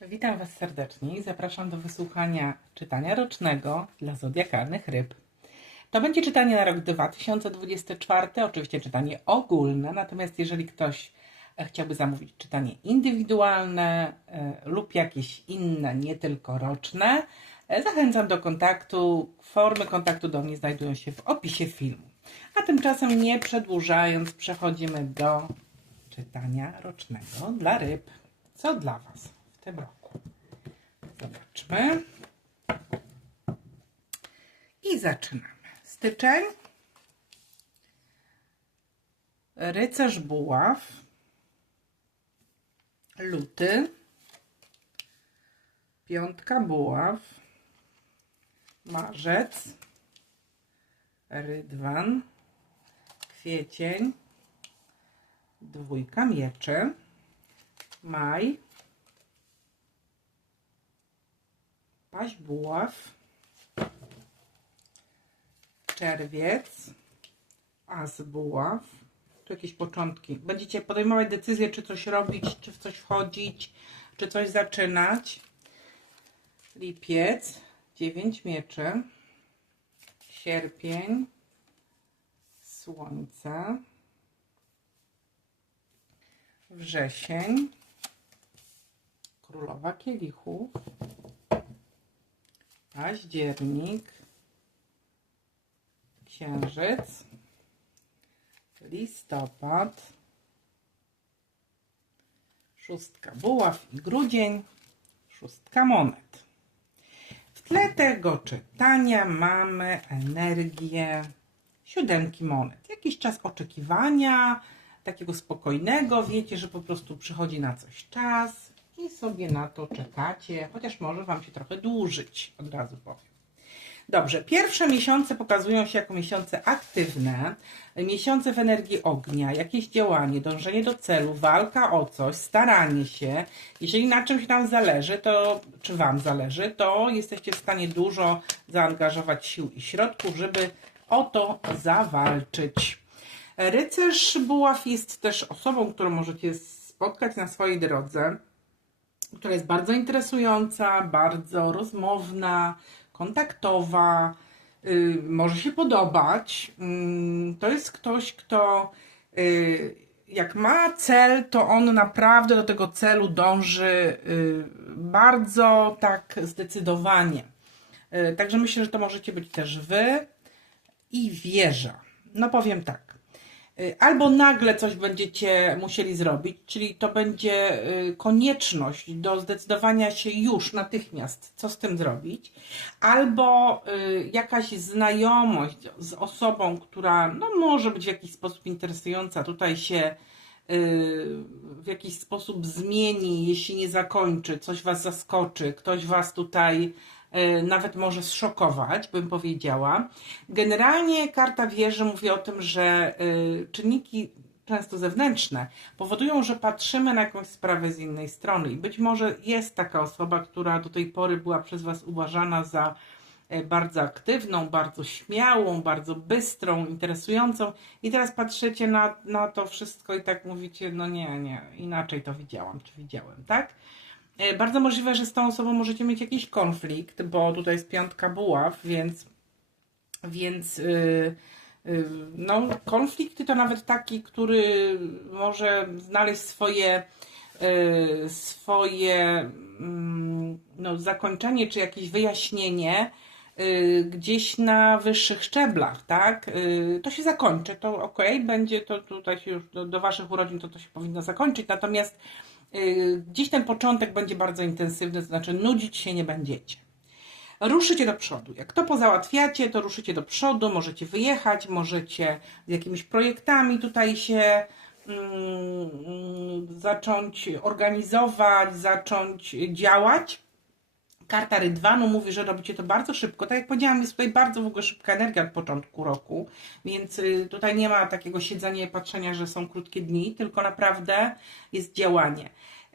Witam Was serdecznie i zapraszam do wysłuchania czytania rocznego dla zodiakalnych ryb. To będzie czytanie na rok 2024, oczywiście czytanie ogólne, natomiast jeżeli ktoś e, chciałby zamówić czytanie indywidualne e, lub jakieś inne, nie tylko roczne, e, zachęcam do kontaktu. Formy kontaktu do mnie znajdują się w opisie filmu. A tymczasem nie przedłużając, przechodzimy do czytania rocznego dla ryb. Co dla Was tym roku? Zobaczmy. I zaczynamy. Styczeń. Rycerz buław. Luty. Piątka buław. Marzec. Rydwan. Kwiecień. Dwójka mieczy. Maj. Paź buław. Czerwiec. As buław. Tu jakieś początki. Będziecie podejmować decyzję, czy coś robić, czy w coś wchodzić, czy coś zaczynać. Lipiec. Dziewięć mieczy. Sierpień. Słońce. Wrzesień. Królowa kielichów. Październik. Księżyc. Listopad. Szóstka buław i grudzień. Szóstka monet. W tle tego czytania mamy energię siódemki monet. Jakiś czas oczekiwania, takiego spokojnego. Wiecie, że po prostu przychodzi na coś czas i sobie na to czekacie, chociaż może Wam się trochę dłużyć, od razu powiem. Dobrze, pierwsze miesiące pokazują się jako miesiące aktywne, miesiące w energii ognia, jakieś działanie, dążenie do celu, walka o coś, staranie się. Jeżeli na czymś nam zależy, to czy Wam zależy, to jesteście w stanie dużo zaangażować sił i środków, żeby o to zawalczyć. Rycerz buław jest też osobą, którą możecie spotkać na swojej drodze, która jest bardzo interesująca, bardzo rozmowna, kontaktowa, y, może się podobać. Ym, To jest ktoś, kto y, jak ma cel, to on naprawdę do tego celu dąży y, bardzo tak zdecydowanie. Także myślę, że to możecie być też wy i wieża. No powiem tak. Y, Albo nagle coś będziecie musieli zrobić, czyli to będzie y, konieczność do zdecydowania się już natychmiast, co z tym zrobić, albo y, jakaś znajomość z osobą, która no, może być w jakiś sposób interesująca, tutaj się w jakiś sposób zmieni, jeśli nie zakończy, coś Was zaskoczy, ktoś Was tutaj nawet może zszokować, bym powiedziała. Generalnie karta wieży mówi o tym, że y, czynniki często zewnętrzne powodują, że patrzymy na jakąś sprawę z innej strony i być może jest taka osoba, która do tej pory była przez Was uważana za e, bardzo aktywną, bardzo śmiałą, bardzo bystrą, interesującą i teraz patrzycie na, na to wszystko i tak mówicie, no nie, nie, inaczej to widziałam, czy widziałem, tak? E, Bardzo możliwe, że z tą osobą możecie mieć jakiś konflikt, bo tutaj jest piątka buław, więc więc y, y, no, konflikt to nawet taki, który może znaleźć swoje, y, swoje mm, no, zakończenie czy jakieś wyjaśnienie y, gdzieś na wyższych szczeblach, tak? Y, To się zakończy, to ok, będzie to tutaj już do, do Waszych urodzin to, to się powinno zakończyć, natomiast y, gdzieś ten początek będzie bardzo intensywny, to znaczy nudzić się nie będziecie ruszycie do przodu. Jak to pozałatwiacie, to ruszycie do przodu, możecie wyjechać, możecie z jakimiś projektami tutaj się mm, zacząć organizować, zacząć działać. Karta Rydwanu mówi, że robicie to bardzo szybko. Tak jak powiedziałam, jest tutaj bardzo w ogóle szybka energia od początku roku, więc y, tutaj nie ma takiego siedzenia i patrzenia, że są krótkie dni, tylko naprawdę jest działanie.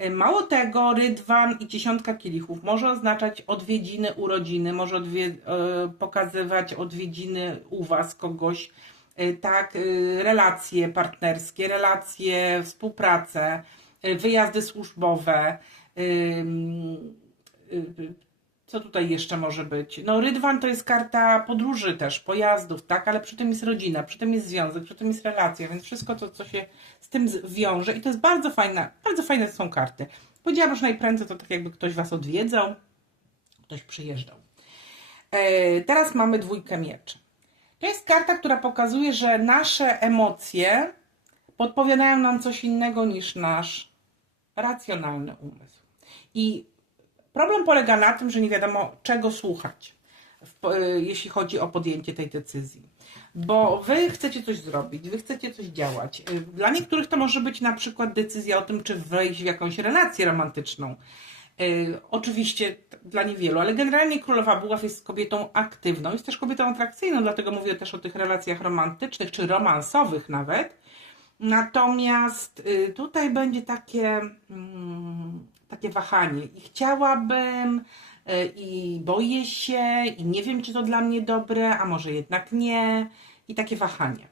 Y, Mało tego, rydwan i dziesiątka kielichów może oznaczać odwiedziny, urodziny, może odwie, y, pokazywać odwiedziny u Was kogoś, tak, relacje partnerskie, relacje, współpracę. wyjazdy służbowe, co tutaj jeszcze może być? No, Rydwan to jest karta podróży też, pojazdów, tak, ale przy tym jest rodzina, przy tym jest związek, przy tym jest relacja, więc wszystko to, co się z tym wiąże i to jest bardzo fajna, bardzo fajne są karty. Powiedziałabym, że najprędzej to tak jakby ktoś Was odwiedzał, ktoś przyjeżdżał. E, teraz mamy dwójkę mieczy. To jest karta, która pokazuje, że nasze emocje podpowiadają nam coś innego niż nasz racjonalny umysł. I problem polega na tym, że nie wiadomo czego słuchać, y, jeśli chodzi o podjęcie tej decyzji. Bo wy chcecie coś zrobić, wy chcecie coś działać. Y, Dla niektórych to może być na przykład decyzja o tym, czy wejść w jakąś relację romantyczną. Y, oczywiście dla niewielu, ale generalnie królowa buław jest kobietą aktywną, jest też kobietą atrakcyjną, dlatego mówię też o tych relacjach romantycznych czy romansowych nawet. Natomiast tutaj będzie takie, mm, takie wahanie. I chciałabym, y, i boję się, i nie wiem, czy to dla mnie dobre, a może jednak nie, i takie wahanie.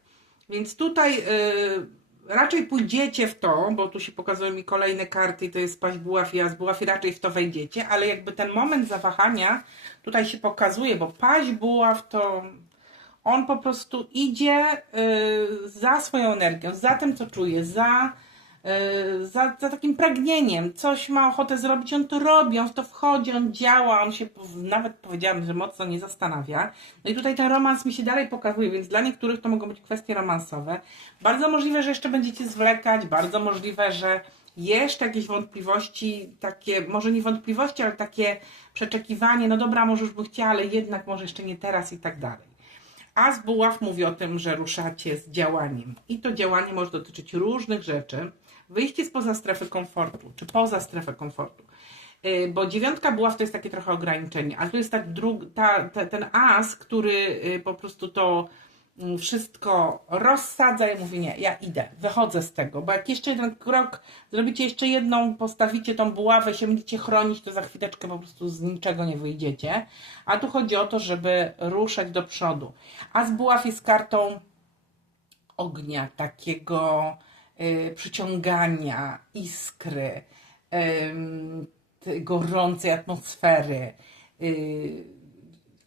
Więc tutaj y, raczej pójdziecie w to, bo tu się pokazują mi kolejne karty to jest paść buław i buław i raczej w to wejdziecie, ale jakby ten moment zawahania tutaj się pokazuje, bo paść buław to on po prostu idzie y, za swoją energią, za tym, co czuje, za, za, za takim pragnieniem. Coś ma ochotę zrobić, on to robi, on w to wchodzi, on działa, on się nawet powiedziałam, że mocno nie zastanawia. No i tutaj ten romans mi się dalej pokazuje, więc dla niektórych to mogą być kwestie romansowe. Bardzo możliwe, że jeszcze będziecie zwlekać, bardzo możliwe, że jeszcze jakieś wątpliwości, takie, może nie wątpliwości, ale takie przeczekiwanie, no dobra, może już by chciała, ale jednak może jeszcze nie teraz i tak dalej. A z buław mówi o tym, że ruszacie z działaniem. I to działanie może dotyczyć różnych rzeczy. Wyjście spoza strefy komfortu, czy poza strefę komfortu. Yy, Bo dziewiątka buław to jest takie trochę ograniczenie, a tu jest tak drug, ta, ta, ten as, który yy, po prostu to mm, wszystko rozsadza i mówi nie, ja idę, wychodzę z tego, bo jak jeszcze jeden krok zrobicie, jeszcze jedną, postawicie tą buławę, się będziecie chronić, to za chwileczkę po prostu z niczego nie wyjdziecie. A tu chodzi o to, żeby ruszać do przodu. A z buław jest kartą ognia, takiego y, przyciągania, iskry, tej gorącej atmosfery, y,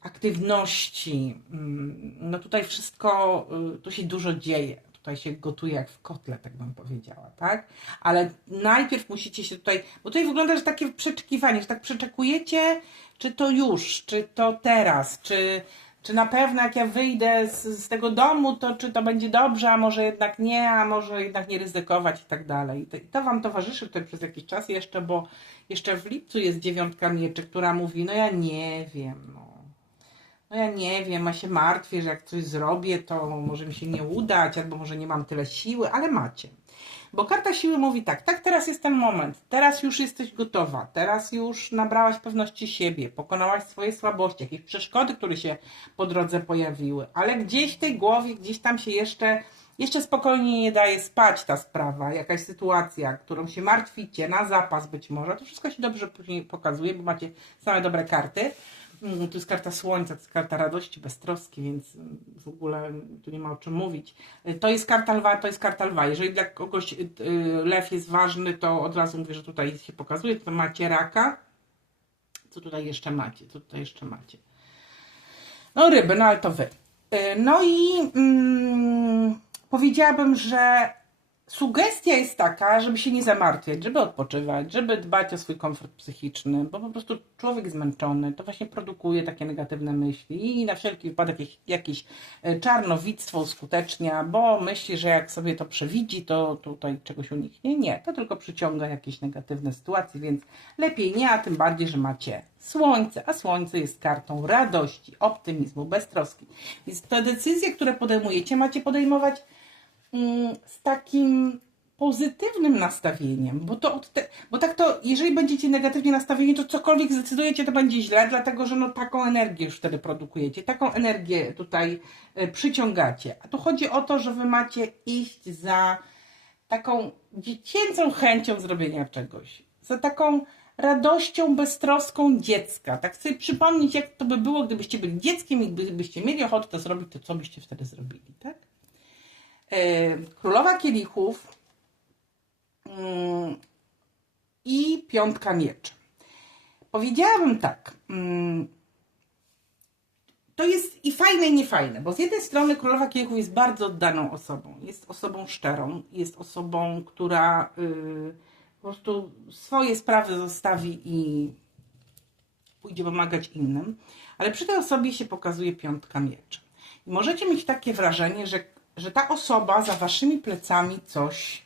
aktywności. Mm, No tutaj wszystko, tu się dużo dzieje. Tutaj się gotuje jak w kotle, tak bym powiedziała, tak? Ale najpierw musicie się tutaj, bo tutaj wygląda, że takie przeczekiwanie, że tak przeczekujecie, czy to już, czy to teraz, czy, czy na pewno jak ja wyjdę z, z tego domu, to czy to będzie dobrze, a może jednak nie, a może jednak nie ryzykować i tak dalej. I to, Wam towarzyszy tutaj przez jakiś czas jeszcze, bo jeszcze w lipcu jest dziewiątka mieczy, która mówi, no ja nie wiem, no. No ja nie wiem, ja się martwię, że jak coś zrobię, to może mi się nie udać, albo może nie mam tyle siły, ale macie. Bo karta siły mówi tak, tak teraz jest ten moment, teraz już jesteś gotowa, teraz już nabrałaś pewności siebie, pokonałaś swoje słabości, jakieś przeszkody, które się po drodze pojawiły, ale gdzieś w tej głowie, gdzieś tam się jeszcze, jeszcze spokojnie nie daje spać ta sprawa, jakaś sytuacja, którą się martwicie, na zapas być może, to wszystko się dobrze później pokazuje, bo macie same dobre karty. Mm, Tu jest karta słońca, to jest karta radości, beztroski, więc mm, w ogóle tu nie ma o czym mówić. Y, To jest karta lwa, to jest karta lwa. Jeżeli dla kogoś y, lew jest ważny, to od razu mówię, że tutaj się pokazuje, to macie raka. Co tutaj jeszcze macie? Co tutaj jeszcze macie? No ryby, no ale to wy. Y, No i mm, powiedziałabym, że sugestia jest taka, żeby się nie zamartwiać, żeby odpoczywać, żeby dbać o swój komfort psychiczny, bo po prostu człowiek zmęczony, to właśnie produkuje takie negatywne myśli i na wszelki wypadek jakieś, e, czarnowictwo uskutecznia, bo myśli, że jak sobie to przewidzi, to tutaj czegoś uniknie. Nie, to tylko przyciąga jakieś negatywne sytuacje, więc lepiej nie, a tym bardziej, że macie słońce, a słońce jest kartą radości, optymizmu, beztroski. Więc te decyzje, które podejmujecie, macie podejmować z takim pozytywnym nastawieniem, bo to te, bo tak to, jeżeli będziecie negatywnie nastawieni, to cokolwiek zdecydujecie, to będzie źle, dlatego że no taką energię już wtedy produkujecie, taką energię tutaj e, przyciągacie. A tu chodzi o to, że wy macie iść za taką dziecięcą chęcią zrobienia czegoś, za taką radością, beztroską dziecka. Tak sobie przypomnieć, jak to by było, gdybyście byli dzieckiem i gdybyście mieli ochotę to zrobić, to co byście wtedy zrobili, tak? E, Królowa Kielichów mm, i piątka mieczy. Powiedziałabym tak. mm, To jest i fajne, i niefajne, bo z jednej strony królowa kielichów jest bardzo oddaną osobą. Jest osobą szczerą, jest osobą, która y, po prostu swoje sprawy zostawi i pójdzie pomagać innym, ale przy tej osobie się pokazuje piątka mieczy. Możecie mieć takie wrażenie, że, że ta osoba za waszymi plecami coś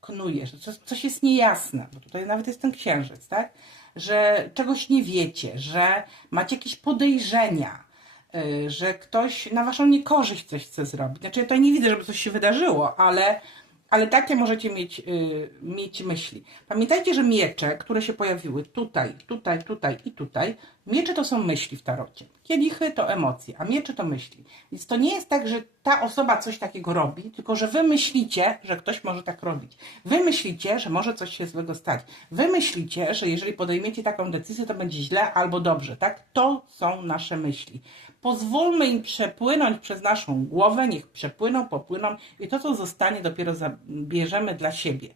knuje, że coś, coś jest niejasne, bo tutaj nawet jest ten księżyc, tak? Że czegoś nie wiecie, że macie jakieś podejrzenia, y, że ktoś na waszą niekorzyść coś chce zrobić. Znaczy ja tutaj nie widzę, żeby coś się wydarzyło, ale, ale takie możecie mieć, y, mieć myśli. Pamiętajcie, że miecze, które się pojawiły tutaj, tutaj, tutaj i tutaj, miecze to są myśli w tarocie. Kielichy to emocje, a miecze to myśli. Więc to nie jest tak, że ta osoba coś takiego robi, tylko że wy myślicie, że ktoś może tak robić. Wy myślicie, że może coś się złego stać. Wy myślicie, że jeżeli podejmiecie taką decyzję, to będzie źle albo dobrze, tak? To są nasze myśli. Pozwólmy im przepłynąć przez naszą głowę, niech przepłyną, popłyną i to, co zostanie, dopiero zabierzemy dla siebie.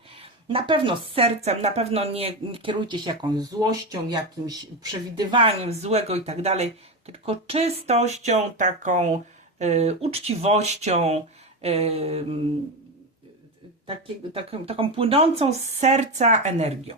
Na pewno z sercem, na pewno nie, nie kierujcie się jakąś złością, jakimś przewidywaniem złego i tak dalej, tylko czystością, taką y, uczciwością, y, taką, taką płynącą z serca energią.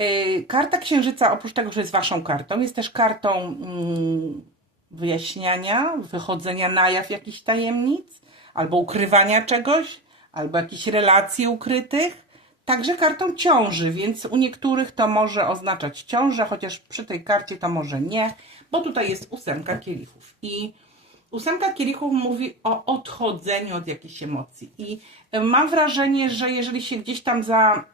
Y, Karta Księżyca, oprócz tego, że jest Waszą kartą, jest też kartą mm, wyjaśniania, wychodzenia na jaw jakichś tajemnic, albo ukrywania czegoś, albo jakichś relacji ukrytych. Także kartą ciąży, więc u niektórych to może oznaczać ciążę, chociaż przy tej karcie to może nie, bo tutaj jest ósemka kielichów. I ósemka kielichów mówi o odchodzeniu od jakichś emocji. I mam wrażenie, że jeżeli się gdzieś tam za,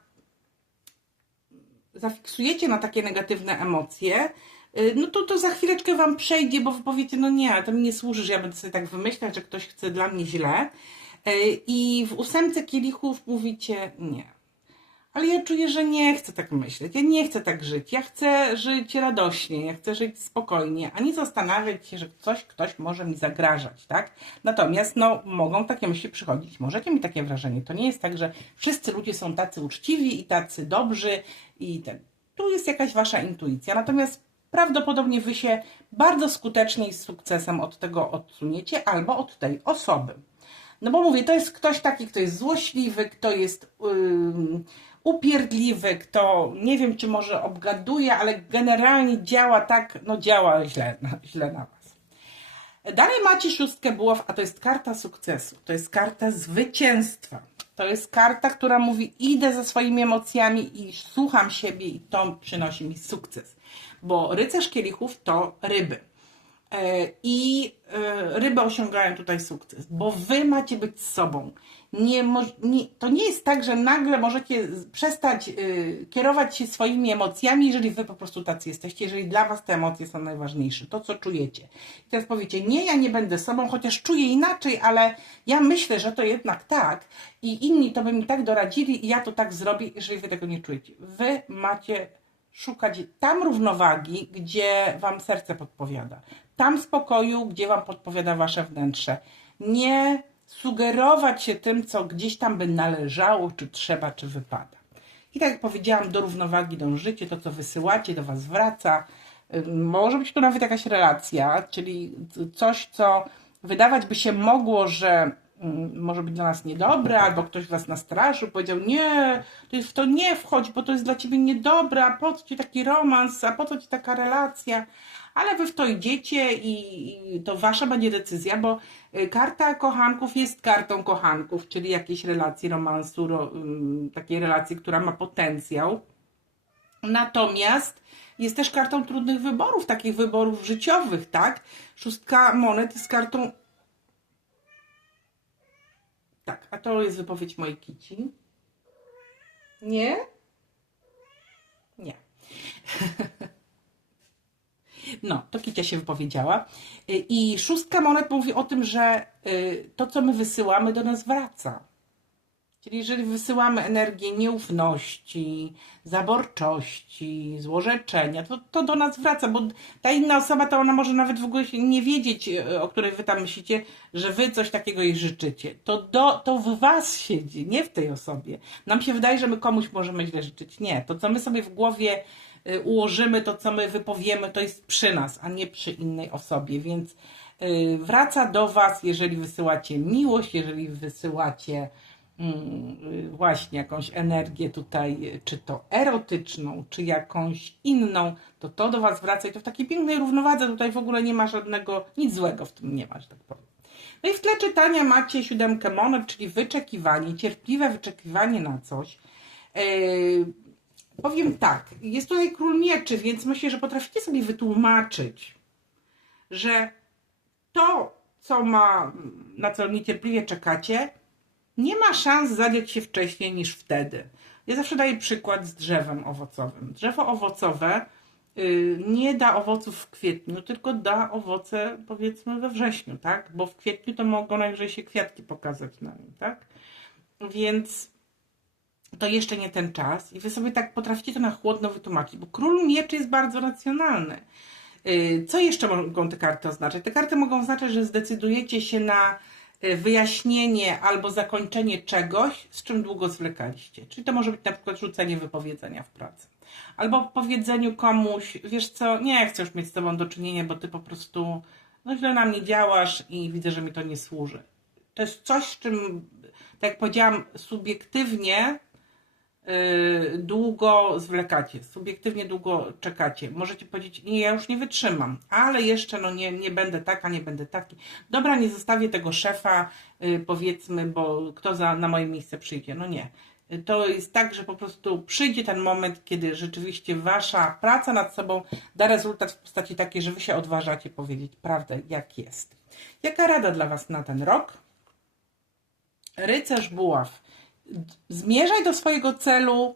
zafiksujecie na takie negatywne emocje, y, no to to za chwileczkę wam przejdzie, bo wy powiecie, no nie, to mi nie służy, że ja będę sobie tak wymyślać, że ktoś chce dla mnie źle. Y, I w ósemce kielichów mówicie, nie. Ale ja czuję, że nie chcę tak myśleć, ja nie chcę tak żyć, ja chcę żyć radośnie, ja chcę żyć spokojnie, a nie zastanawiać się, że coś, ktoś może mi zagrażać, tak? Natomiast, no, mogą takie myśli przychodzić, możecie mieć takie wrażenie, to nie jest tak, że wszyscy ludzie są tacy uczciwi i tacy dobrzy i ten. Tu jest jakaś wasza intuicja, natomiast prawdopodobnie wy się bardzo skutecznie i z sukcesem od tego odsuniecie albo od tej osoby. No bo mówię, to jest ktoś taki, kto jest złośliwy, kto jest ym, upierdliwy, kto nie wiem, czy może obgaduje, ale generalnie działa tak, no działa źle, no, źle na was. Dalej macie szóstkę buław, a to jest karta sukcesu, to jest karta zwycięstwa. To jest karta, która mówi, idę za swoimi emocjami i słucham siebie i to przynosi mi sukces. Bo rycerz kielichów to ryby. E, I e, ryby osiągają tutaj sukces, bo wy macie być sobą. Nie, nie, to nie jest tak, że nagle możecie przestać y, kierować się swoimi emocjami, jeżeli wy po prostu tacy jesteście, jeżeli dla was te emocje są najważniejsze, to co czujecie. I teraz powiecie, nie, ja nie będę sobą, chociaż czuję inaczej, ale ja myślę, że to jednak tak i inni to by mi tak doradzili i ja to tak zrobię, jeżeli wy tego nie czujecie. Wy macie szukać tam równowagi, gdzie wam serce podpowiada. Tam spokoju, gdzie wam podpowiada wasze wnętrze. Nie sugerować się tym, co gdzieś tam by należało, czy trzeba, czy wypada. I tak jak powiedziałam, do równowagi dążycie, to co wysyłacie do was wraca. Może być to nawet jakaś relacja, czyli coś, co wydawać by się mogło, że może być dla nas niedobre, albo ktoś was nastraszył, powiedział, nie, to jest w to nie wchodź, bo to jest dla ciebie niedobre, a po co ci taki romans, a po co ci taka relacja, ale wy w to idziecie i, i to wasza będzie decyzja, bo y, karta kochanków jest kartą kochanków, czyli jakiejś relacji romansu, ro, ym, takiej relacji, która ma potencjał. Natomiast jest też kartą trudnych wyborów, takich wyborów życiowych, tak? Szóstka monet jest kartą. Tak, a to jest wypowiedź mojej kici. Nie? Nie. No, to Kicia się wypowiedziała. Y, I szóstka monet mówi o tym, że y, to, co my wysyłamy, do nas wraca. Czyli jeżeli wysyłamy energię nieufności, zaborczości, złorzeczenia, to, to do nas wraca, bo ta inna osoba to ona może nawet w ogóle nie wiedzieć, e, o której wy tam myślicie, że wy coś takiego jej życzycie. To, do, to w was siedzi, nie w tej osobie. Nam się wydaje, że my komuś możemy źle życzyć. Nie, to co my sobie w głowie y, ułożymy, to co my wypowiemy, to jest przy nas, a nie przy innej osobie, więc y, wraca do was, jeżeli wysyłacie miłość, jeżeli wysyłacie mm, y, właśnie jakąś energię tutaj, y, czy to erotyczną, czy jakąś inną, to to do Was wraca i to w takiej pięknej równowadze tutaj w ogóle nie ma żadnego, nic złego w tym nie ma, że tak powiem. No i w tle czytania macie siódemkę monet, czyli wyczekiwanie, cierpliwe wyczekiwanie na coś. Powiem tak, jest tutaj król mieczy, więc myślę, że potraficie sobie wytłumaczyć, że to, co ma, na co niecierpliwie czekacie, nie ma szans zadziać się wcześniej niż wtedy. Ja zawsze daję przykład z drzewem owocowym. Drzewo owocowe y, nie da owoców w kwietniu, tylko da owoce powiedzmy we wrześniu, tak? Bo w kwietniu to mogą najwyżej się kwiatki pokazać na nim, tak? Więc to jeszcze nie ten czas i wy sobie tak potraficie to na chłodno wytłumaczyć, bo król mieczy jest bardzo racjonalny. Y, Co jeszcze mogą te karty oznaczać? Te karty mogą oznaczać, że zdecydujecie się na y, wyjaśnienie albo zakończenie czegoś, z czym długo zwlekaliście. Czyli to może być na przykład rzucenie wypowiedzenia w pracy. Albo powiedzeniu komuś, wiesz co, nie chcę już mieć z tobą do czynienia, bo ty po prostu no źle na mnie działasz i widzę, że mi to nie służy. To jest coś, z czym, tak jak powiedziałam, subiektywnie długo zwlekacie, subiektywnie długo czekacie. Możecie powiedzieć, nie, ja już nie wytrzymam, ale jeszcze no nie, nie będę taka, nie będę taki. Dobra, nie zostawię tego szefa, yy, powiedzmy, bo kto za, na moje miejsce przyjdzie? No nie. To jest tak, że po prostu przyjdzie ten moment, kiedy rzeczywiście wasza praca nad sobą da rezultat w postaci takiej, że wy się odważacie powiedzieć prawdę, jak jest. Jaka rada dla was na ten rok? Rycerz buław. Zmierzaj do swojego celu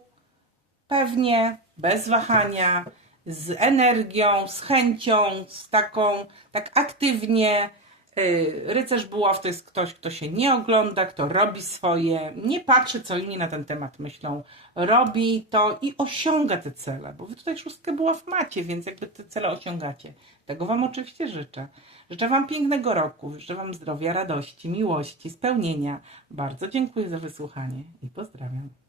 pewnie, bez wahania, z energią, z chęcią, z taką, tak aktywnie. Yy, Rycerz buław to jest ktoś, kto się nie ogląda, kto robi swoje, nie patrzy, co inni na ten temat myślą, robi to i osiąga te cele, bo wy tutaj szóstkę buław macie, więc jakby te cele osiągacie. Tego wam oczywiście życzę. Życzę wam pięknego roku, życzę wam zdrowia, radości, miłości, spełnienia. Bardzo dziękuję za wysłuchanie i pozdrawiam.